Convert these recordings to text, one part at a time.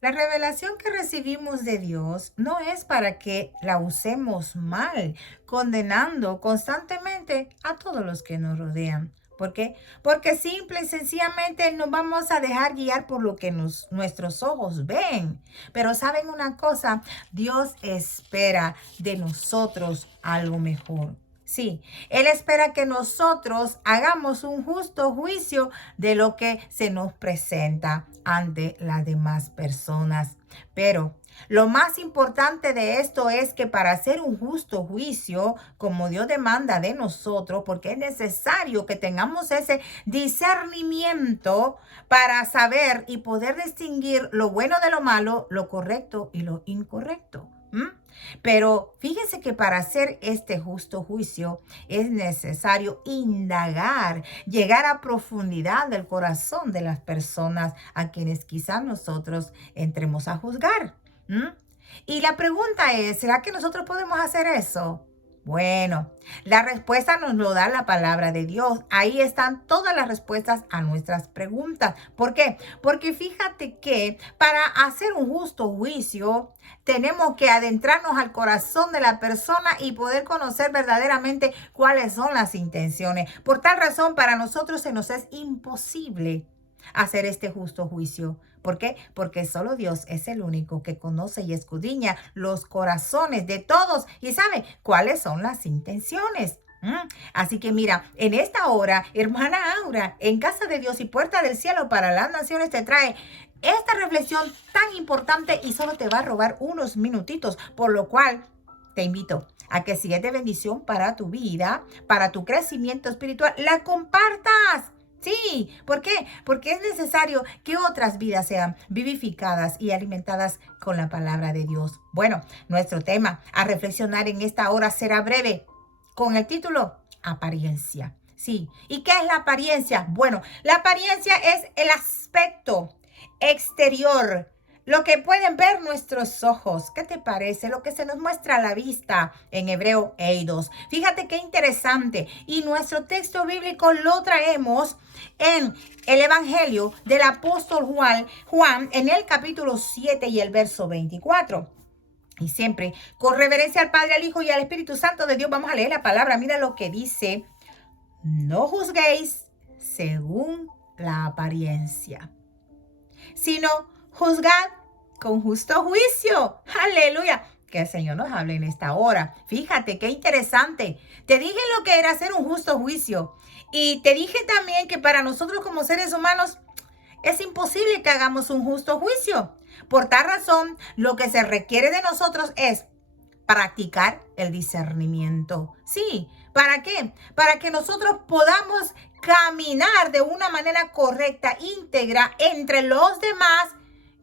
La revelación que recibimos de Dios no es para que la usemos mal, condenando constantemente a todos los que nos rodean. ¿Por qué? Porque simple y sencillamente nos vamos a dejar guiar por lo que nuestros ojos ven. Pero ¿saben una cosa? Dios espera de nosotros algo mejor. Sí, Él espera que nosotros hagamos un justo juicio de lo que se nos presenta ante las demás personas. Pero lo más importante de esto es que para hacer un justo juicio, como Dios demanda de nosotros, porque es necesario que tengamos ese discernimiento para saber y poder distinguir lo bueno de lo malo, lo correcto y lo incorrecto. Pero fíjense que para hacer este justo juicio es necesario indagar, llegar a profundidad del corazón de las personas a quienes quizás nosotros entremos a juzgar. ¿Mm? Y la pregunta es, ¿será que nosotros podemos hacer eso? Bueno, la respuesta nos lo da la palabra de Dios. Ahí están todas las respuestas a nuestras preguntas. ¿Por qué? Porque fíjate que para hacer un justo juicio, tenemos que adentrarnos al corazón de la persona y poder conocer verdaderamente cuáles son las intenciones. Por tal razón, para nosotros se nos es imposible hacer este justo juicio. ¿Por qué? Porque solo Dios es el único que conoce y escudriña los corazones de todos y sabe cuáles son las intenciones. Así que mira, en esta hora, hermana Aura, en Casa de Dios y Puerta del Cielo para las Naciones te trae esta reflexión tan importante y solo te va a robar unos minutitos, por lo cual te invito a que si es de bendición para tu vida, para tu crecimiento espiritual, la compartas. Sí, ¿por qué? Porque es necesario que otras vidas sean vivificadas y alimentadas con la palabra de Dios. Bueno, nuestro tema a reflexionar en esta hora será breve, con el título Apariencia. Sí, ¿y qué es la apariencia? Bueno, la apariencia es el aspecto exterior, lo que pueden ver nuestros ojos. ¿Qué te parece? Lo que se nos muestra a la vista en Hebreo Eidos. Fíjate qué interesante. Y nuestro texto bíblico lo traemos en el Evangelio del apóstol Juan en el capítulo 7 y el verso 24. Y siempre, con reverencia al Padre, al Hijo y al Espíritu Santo de Dios, vamos a leer la palabra. Mira lo que dice: no juzguéis según la apariencia, sino juzgad con justo juicio. Aleluya. Que el Señor nos hable en esta hora. Fíjate qué interesante. Te dije lo que era hacer un justo juicio. Y te dije también que para nosotros como seres humanos es imposible que hagamos un justo juicio. Por tal razón, lo que se requiere de nosotros es practicar el discernimiento. Sí, ¿para qué? Para que nosotros podamos caminar de una manera correcta, íntegra entre los demás,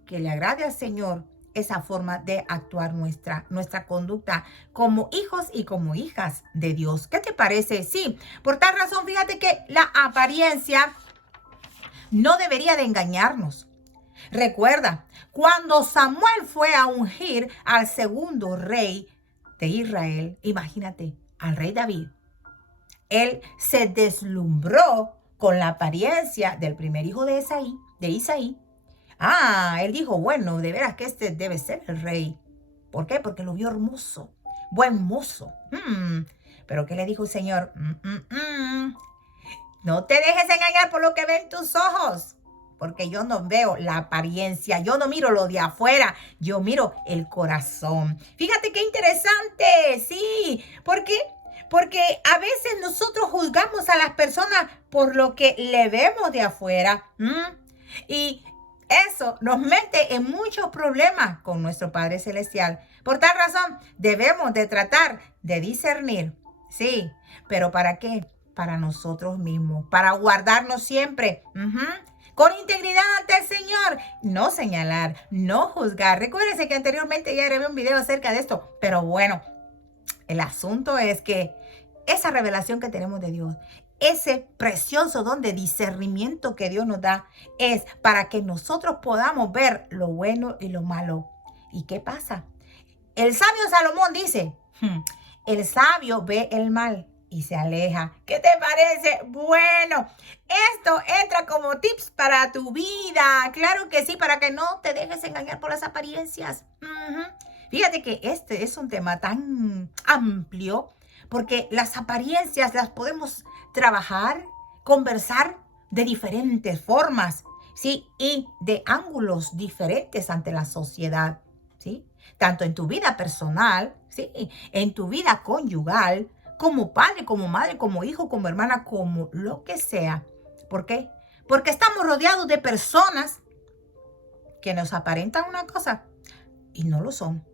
que le agrade al Señor esa forma de actuar nuestra conducta como hijos y como hijas de Dios. ¿Qué te parece? Sí, por tal razón, fíjate que la apariencia no debería de engañarnos. Recuerda, cuando Samuel fue a ungir al segundo rey de Israel, imagínate, al rey David, él se deslumbró con la apariencia del primer hijo de Isaí. Él dijo, bueno, de veras que este debe ser el rey. ¿Por qué? Porque lo vio hermoso, buen mozo. Pero ¿qué le dijo el Señor? No te dejes engañar por lo que ven tus ojos, porque yo no veo la apariencia, yo no miro lo de afuera, yo miro el corazón. Fíjate qué interesante, sí, ¿por qué? Porque a veces nosotros juzgamos a las personas por lo que le vemos de afuera. Y eso nos mete en muchos problemas con nuestro Padre Celestial. Por tal razón, debemos de tratar de discernir. Sí, pero ¿para qué? Para nosotros mismos, para guardarnos siempre. Con integridad ante el Señor, no señalar, no juzgar. Recuérdense que anteriormente ya grabé un video acerca de esto, pero bueno, el asunto es que esa revelación que tenemos de Dios, ese precioso don de discernimiento que Dios nos da, es para que nosotros podamos ver lo bueno y lo malo. ¿Y qué pasa? El sabio Salomón dice, el sabio ve el mal y se aleja. ¿Qué te parece? Bueno, esto entra como tips para tu vida. Claro que sí, para que no te dejes engañar por las apariencias. Fíjate que este es un tema tan amplio porque las apariencias las podemos trabajar, conversar de diferentes formas, ¿sí? Y de ángulos diferentes ante la sociedad, ¿sí? Tanto en tu vida personal, ¿sí? En tu vida conyugal, como padre, como madre, como hijo, como hermana, como lo que sea. ¿Por qué? Porque estamos rodeados de personas que nos aparentan una cosa y no lo son.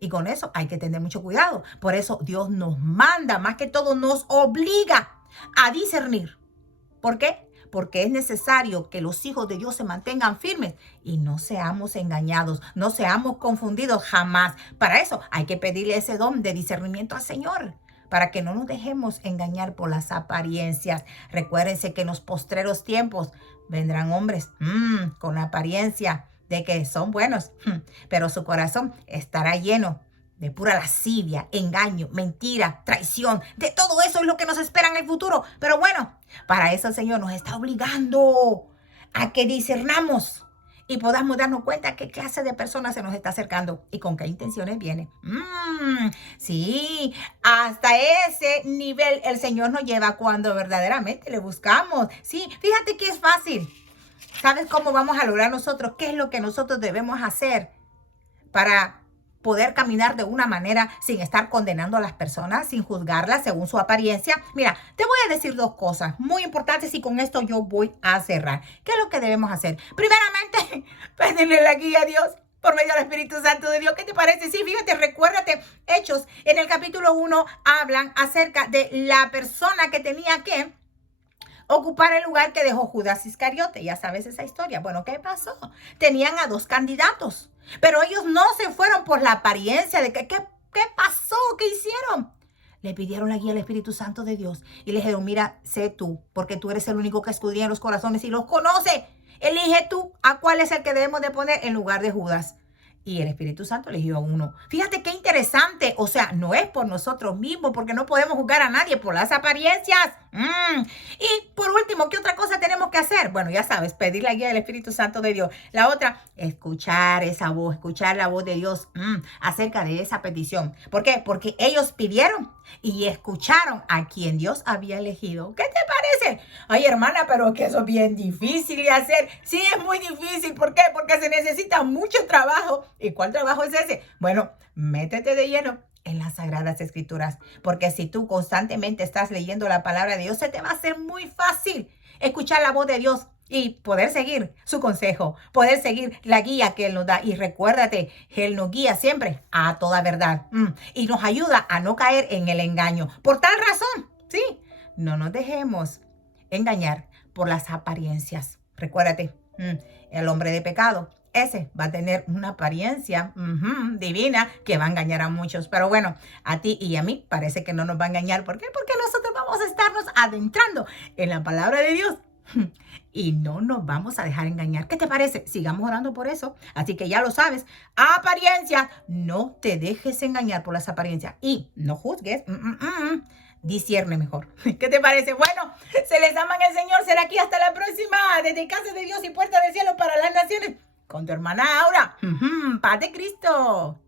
Y con eso hay que tener mucho cuidado. Por eso Dios nos manda, más que todo nos obliga a discernir. ¿Por qué? Porque es necesario que los hijos de Dios se mantengan firmes y no seamos engañados, no seamos confundidos jamás. Para eso hay que pedirle ese don de discernimiento al Señor, para que no nos dejemos engañar por las apariencias. Recuérdense que en los postreros tiempos vendrán hombres con la apariencia de que son buenos, pero su corazón estará lleno de pura lascivia, engaño, mentira, traición. De todo eso es lo que nos espera en el futuro. Pero bueno, para eso el Señor nos está obligando a que discernamos y podamos darnos cuenta qué clase de personas se nos está acercando y con qué intenciones viene. Sí, hasta ese nivel el Señor nos lleva cuando verdaderamente le buscamos. Sí, fíjate que es fácil. ¿Sabes cómo vamos a lograr nosotros? ¿Qué es lo que nosotros debemos hacer para poder caminar de una manera sin estar condenando a las personas, sin juzgarlas según su apariencia? Mira, te voy a decir dos cosas muy importantes y con esto yo voy a cerrar. ¿Qué es lo que debemos hacer? Primeramente, pedirle la guía a Dios por medio del Espíritu Santo de Dios. ¿Qué te parece? Sí, fíjate, recuérdate, Hechos en el capítulo 1 hablan acerca de la persona que tenía que ocupar el lugar que dejó Judas Iscariote. Ya sabes esa historia. Bueno, ¿qué pasó? Tenían a dos candidatos, pero ellos no se fueron por la apariencia de que, ¿qué pasó? ¿Qué hicieron? Le pidieron la guía al Espíritu Santo de Dios y le dijeron, mira, sé tú, porque tú eres el único que escudriña los corazones y los conoce. Elige tú a cuál es el que debemos de poner en lugar de Judas. Y el Espíritu Santo eligió a uno. Fíjate qué interesante. O sea, no es por nosotros mismos, porque no podemos juzgar a nadie por las apariencias. Y por último, ¿qué otra cosa tenemos que hacer? Bueno, ya sabes, pedir la guía del Espíritu Santo de Dios. La otra, escuchar esa voz, escuchar la voz de Dios acerca de esa petición. ¿Por qué? Porque ellos pidieron y escucharon a quien Dios había elegido. ¿Qué te parece? Ay, hermana, pero que eso es bien difícil de hacer. Sí, es muy difícil. ¿Por qué? Porque se necesita mucho trabajo. ¿Y cuál trabajo es ese? Bueno, métete de lleno en las Sagradas Escrituras, porque si tú constantemente estás leyendo la palabra de Dios, se te va a hacer muy fácil escuchar la voz de Dios y poder seguir su consejo, poder seguir la guía que Él nos da. Y recuérdate, Él nos guía siempre a toda verdad y nos ayuda a no caer en el engaño. Por tal razón, sí, no nos dejemos engañar por las apariencias. Recuérdate, el hombre de pecado, ese va a tener una apariencia divina que va a engañar a muchos. Pero bueno, a ti y a mí parece que no nos va a engañar. ¿Por qué? Porque nosotros vamos a estarnos adentrando en la palabra de Dios y no nos vamos a dejar engañar. ¿Qué te parece? Sigamos orando por eso. Así que ya lo sabes, apariencia, no te dejes engañar por las apariencias y no juzgues. Discierne mejor. ¿Qué te parece? Bueno, se les ama en el Señor. Será aquí hasta la próxima. Desde Casa de Dios y Puerta del Cielo para las Naciones. Con tu hermana Aura. Paz de Cristo.